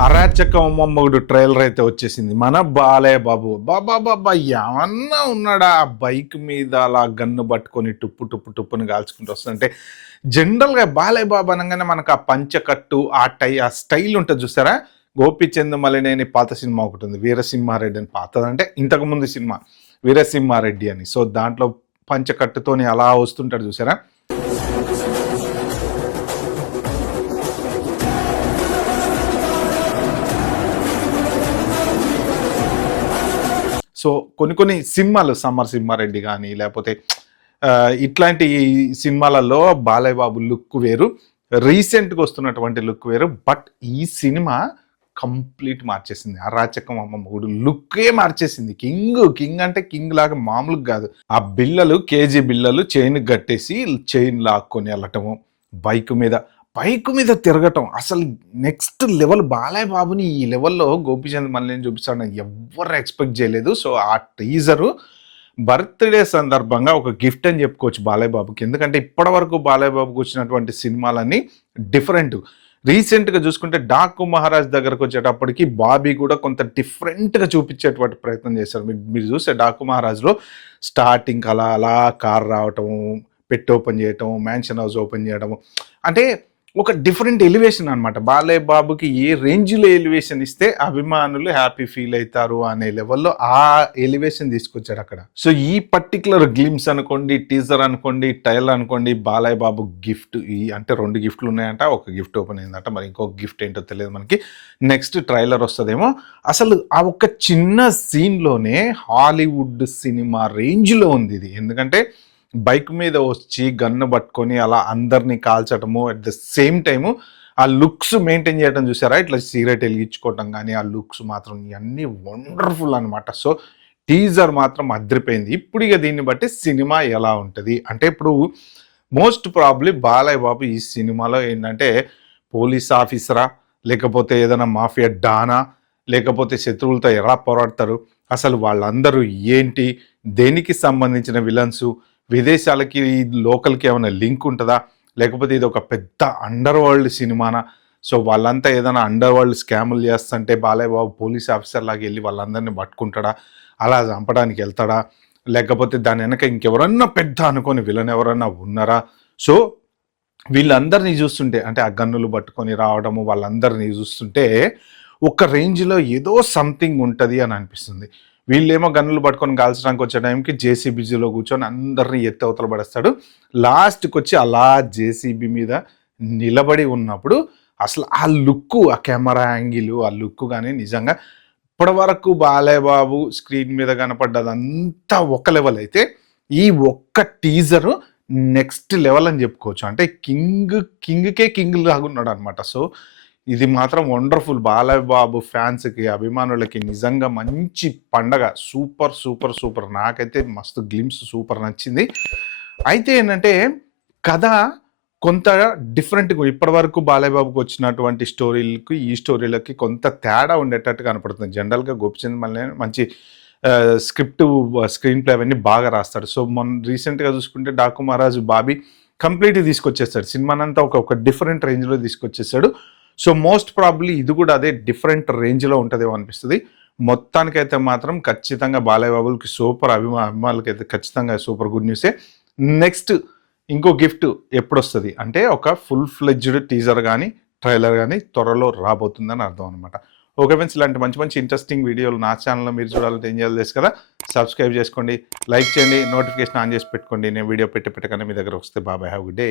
అరాచక మొమ్మగుడు ట్రైలర్ అయితే వచ్చేసింది. మన బాలయ్య బాబు. అబ్బబ్బబ్బబ్బా! ఏమన్నా ఉన్నాడా? ఆ బైక్ మీద అలా గన్ను పట్టుకొని టుప్పు టుప్పు టుప్పుని కాల్చుకుంటూ వస్తుంటే జనరల్‌గా బాలయ్య బాబు అనంగానే మనకు ఆ పంచకట్టు, ఆ స్టైల్ ఉంటది చూసారా? 'గోపీచంద్ మలినేని' పాత సినిమా ఒకటుంది. 'వీరసింహారెడ్డి' అని పాతదంటే ఇంతకుముందు సినిమా 'వీరసింహారెడ్డి' అని. సో, దాంట్లో పంచకట్టుతోని అలా వస్తుంటాడు చూసారా? సో, కొన్ని సినిమాలు 'సమ్మర్ సింహారెడ్డి' గాని లేపోతే ఇట్లాంటి సినిమాలలో బాలయ్య బాబు లుక్ వేరు. రీసెంట్‌గా వస్తున్నటువంటి లుక్ వేరు. బట్ ఈ సినిమా కంప్లీట్ మార్చేసింది. 'అరాచకం అమ్మ మొగుడు' లుక్కే మార్చేసింది. కింగ్ అంటే కింగ్ లాగా మామూలుగా గాదు. ఆ బిళ్ళలు కేజీ బిళ్ళలు చైన్‌కి గట్టేసి చైన్ లాక్కొని ఎళ్ళటము. బైక్ మీద బైక్ మీద తిరగటం. అసలు నెక్స్ట్ లెవెల్ బాలయ్య బాబుని ఈ లెవెల్‌లో 'గోపీచంద్ మలినేని' చూపిస్తాడని ఎవ్వరు ఎక్స్‌పెక్ట్ చేయలేదు. సో, ఆ టీజరు బర్త్‌డే సందర్భంగా ఒక గిఫ్ట్ అని చెప్పుకోవచ్చు బాలయ్య బాబుకి. ఎందుకంటే ఇప్పటివరకు బాలయ్య బాబుకి వచ్చినటువంటి సినిమాలన్నీ డిఫరెంట్. రీసెంట్‌గా చూసుకుంటే 'డాకు మహారాజ్' దగ్గరకొచ్చేటప్పటికి బాబీ కూడా కొంత డిఫరెంట్‌గా చూపించేటువంటి ప్రయత్నం చేశారు. మీరు చూస్తే 'డాకు మహారాజ్‌లో' స్టార్టింగ్‌కి అలా కార్ రావటము, పెట్టి ఓపెన్ చేయటం, మ్యాన్షన్ హౌస్ ఓపెన్ చేయడము. అంటే ఒక డిఫరెంట్ ఎలివేషన్ అనమాట. బాలయ్య బాబుకి ఏ రేంజ్‌లో ఎలివేషన్ ఇస్తే అభిమానులు హ్యాపీ ఫీల్ అయితారు అనే లెవెల్‌లో ఆ ఎలివేషన్ తీసుకొచ్చాడు అక్కడ. సో, ఈ పర్టిక్యులర్ గ్లింప్స్ అనుకోండి, టీజర్ అనుకోండి, ట్రైలర్ అనుకోండి, బాలయ్య బాబు గిఫ్ట్ అంటే 2 గిఫ్ట్‌లు ఉన్నాయంట. ఒక గిఫ్ట్ ఓపెన్ అయిందట. మరి ఇంకొక గిఫ్ట్ ఏంటో తెలియదు మనకి. నెక్స్ట్ ట్రైలర్ వస్తదేమో. అసలు ఆ ఒక్క చిన్న సీన్‌లోనే హాలీవుడ్ సినిమా రేంజ్‌లో ఉంది ఇది. ఎందుకంటే బైక్ మీద వచ్చి గన్ను పట్టుకొని అలా అందరిని కాల్చటము అట్ ద సేమ్ టైము ఆ లుక్స్ మెయింటైన్ చేయడం చూసారా? ఇట్లా సిగరెట్ వెలిగించుకోవటం కానీ ఆ లుక్స్ మాత్రం ఇవన్నీ వండర్ఫుల్ అనమాట. సో, టీజర్ మాత్రం అదిరిపోయింది. ఇప్పుడు ఇక దీన్ని బట్టి సినిమా ఎలా ఉంటది? అంటే ఇప్పుడు మోస్ట్ ప్రాబబ్లీ బాలయ్య బాబు ఈ సినిమాలో ఏంటంటే పోలీస్ ఆఫీసరా? లేకపోతే ఏదైనా మాఫియా డానా? లేకపోతే శత్రువులతో ఎలా పోరాడతారు? అసలు వాళ్ళందరూ ఏంటి? దేనికి సంబంధించిన విలన్సు? విదేశాలకి లోకల్‌కి ఏమైనా లింక్ ఉంటదా? లేకపోతే ఇది ఒక పెద్ద అండర్ వరల్డ్ సినిమానా? సో, వాళ్ళంతా ఏదైనా అండర్ వరల్డ్ స్కాములు చేస్తుంటే బాలయ్య బాబు పోలీస్ ఆఫీసర్ లాగా ఎళ్లి వాళ్ళందరిని పట్టుకుంటాడా? అలా చంపడానికి ఎళ్తాడా? లేకపోతే దాని వెనక ఇంకెవరన్నా పెద్ద అనుకోని విలన్ ఎవరన్నా ఉన్నారా? సో, వీళ్ళందరిని చూస్తుంటే అంటే ఆ గన్నులు పట్టుకొని రావడము వాళ్ళందరిని చూస్తుంటే ఒక రేంజ్‌లో ఏదో సంథింగ్ ఉంటది అని అనిపిస్తుంది. వీళ్ళేమో గన్నులు పట్టుకొని కాల్చడానికి వచ్చే టైంకి జేసీబీలో కూర్చొని అందరిని ఎత్తి అవతల పడేస్తాడు. లాస్ట్‌కొచ్చి అలా జేసీబీ మీద నిలబడి ఉన్నప్పుడు అసలు ఆ లుక్కు, ఆ కెమెరా యాంగిలు, ఆ లుక్ గాని నిజంగా ఇప్పటివరకు బాలయ్య బాబు స్క్రీన్ మీద కనపడ్డదంతా ఒక లెవెల్ అయితే, ఈ ఒక్క టీజరు నెక్స్ట్ లెవెల్ అని చెప్పుకోవచ్చు. అంటే కింగ్‌కే కింగ్ లాగున్నాడనమాట. సో, ఇది మాత్రం వండర్‌ఫుల్. బాలయ్య బాబు ఫ్యాన్స్‌కి, అభిమానులకి నిజంగా మంచి పండగ. Super, super, super. నాకైతే మస్తు గ్లింప్స్ సూపర్ నచ్చింది. అయితే ఏంటంటే కథ కొంత డిఫరెంట్‌గా ఇప్పటివరకు బాలయ్య బాబుకి వచ్చినటువంటి స్టోరీలకి, ఈ స్టోరీలకి కొంత తేడా ఉండేటట్టు కనపడుతుంది. జనరల్‌గా గోపీచంద్ మలినేని మంచి స్క్రిప్ట్, స్క్రీన్ ప్లే అవన్నీ బాగా రాస్తాడు. సో, మొన్న రీసెంట్‌గా చూసుకుంటే 'డాకు మహారాజు' బాబీ కంప్లీట్‌గా తీసుకొచ్చేసాడు. సినిమానంతా ఒక డిఫరెంట్ రేంజ్‌లో తీసుకొచ్చేసాడు. సో, మోస్ట్ ప్రాబబ్లీ ఇది కూడా అదే డిఫరెంట్ రేంజ్‌లో ఉంటదేమో అనిపిస్తది. మొత్తానికైతే మాత్రం ఖచ్చితంగా బాలయ్య బాబులకి సూపర్ అభిమానులకైతే ఖచ్చితంగా సూపర్ గుడ్ న్యూసే. నెక్స్ట్ ఇంకో గిఫ్ట్ ఎప్పుడొస్తది అంటే ఒక ఫుల్ ఫ్లెడ్జ్డ్ టీజర్ గాని, ట్రైలర్ గాని త్వరలో రాబోతుందని అర్థం అనమాట. ఓకే ఫ్రెండ్స్, ఇలాంటి మంచి ఇంట్రెస్టింగ్ వీడియోలు నా ఛానల్‌లో మీరు చూడాలంటే ఏం చేయాలో తెలుసు కదా! సబ్స్క్రైబ్ చేసుకోండి, లైక్ చేయండి, నోటిఫికేషన్ ఆన్ చేసి పెట్టుకోండి. నేను వీడియో పెట్టగానే మీ దగ్గర వస్తే. Bye. Have a good day.